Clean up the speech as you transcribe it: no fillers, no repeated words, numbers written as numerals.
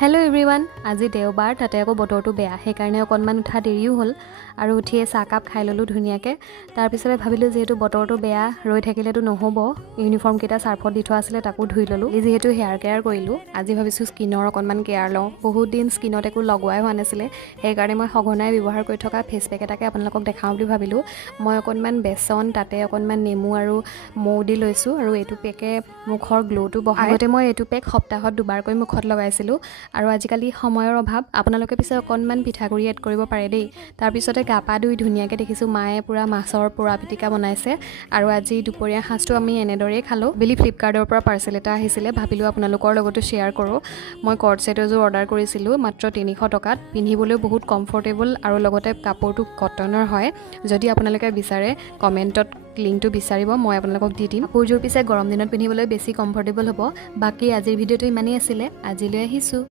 hello everyone আজি দেওবাৰ তাতে আকৌ বতৰটো বেয়া সেইকাৰণে অকণমান উঠা দেৰিও হ'ল আৰু উঠিয়ে চাহকাপ খাই ললোঁ ধুনীয়াকৈ তাৰপিছতে ভাবিলোঁ যিহেতু বতৰটো বেয়া ৰৈ থাকিলেতো নহ'ব ইউনিফৰ্ম কেইটা চাৰ্ফত দি থোৱা আছিলে তাকো ধুই ল'লোঁ যিহেতু হেয়াৰ কেয়াৰ কৰিলোঁ আজি ভাবিছোঁ স্কিনৰ অকণমান কেয়াৰ লওঁ বহুত দিন স্কিনত একো লগোৱাই হোৱা নাছিলে সেইকাৰণে মই সঘনাই ব্যৱহাৰ কৰি থকা ফেচ পেক এটাকে আপোনালোকক দেখাওঁ বুলি ভাবিলোঁ মই অকণমান বেচন তাতে অকণমান নেমু আৰু মৌ দি লৈছোঁ আৰু এইটো পেকে মুখৰ গ্ল'টো বঢ়ায় আগতে মই এইটো পেক সপ্তাহত দুবাৰকৈ মুখত লগাইছিলোঁ আৰু আজিকালি সময়ৰ অভাৱ আপোনালোকে পিছে অকণমান পিঠাগুড়ি এড কৰিব পাৰে দেই তাৰপিছতে গা পা ধুই ধুনীয়াকৈ দেখিছোঁ মায়ে পূৰা মাছৰ পোৰা পিটিকা বনাইছে আৰু আজি দুপৰীয়া সাঁজটো আমি এনেদৰেই খালোঁ বেলি ফ্লিপকাৰ্টৰ পৰা পাৰ্চেল এটা আহিছিলে ভাবিলোঁ আপোনালোকৰ লগতো শ্বেয়াৰ কৰোঁ মই কৰ্ড ছেট এযোৰ অৰ্ডাৰ কৰিছিলোঁ মাত্ৰ 300 টকাত পিন্ধিবলৈ বহুত কমফৰ্টেবল আৰু লগতে কাপোৰটো কটনৰ হয় যদি আপোনালোকে বিচাৰে কমেণ্টত লিংকটো বিচাৰিব মই আপোনালোকক দি দিম কাপোৰযোৰ পিছে গৰম দিনত পিন্ধিবলৈ বেছি কমফৰ্টেবল হ'ব বাকী আজিৰ ভিডিঅ'টো ইমানেই আছিলে আজিলৈ আহিছোঁ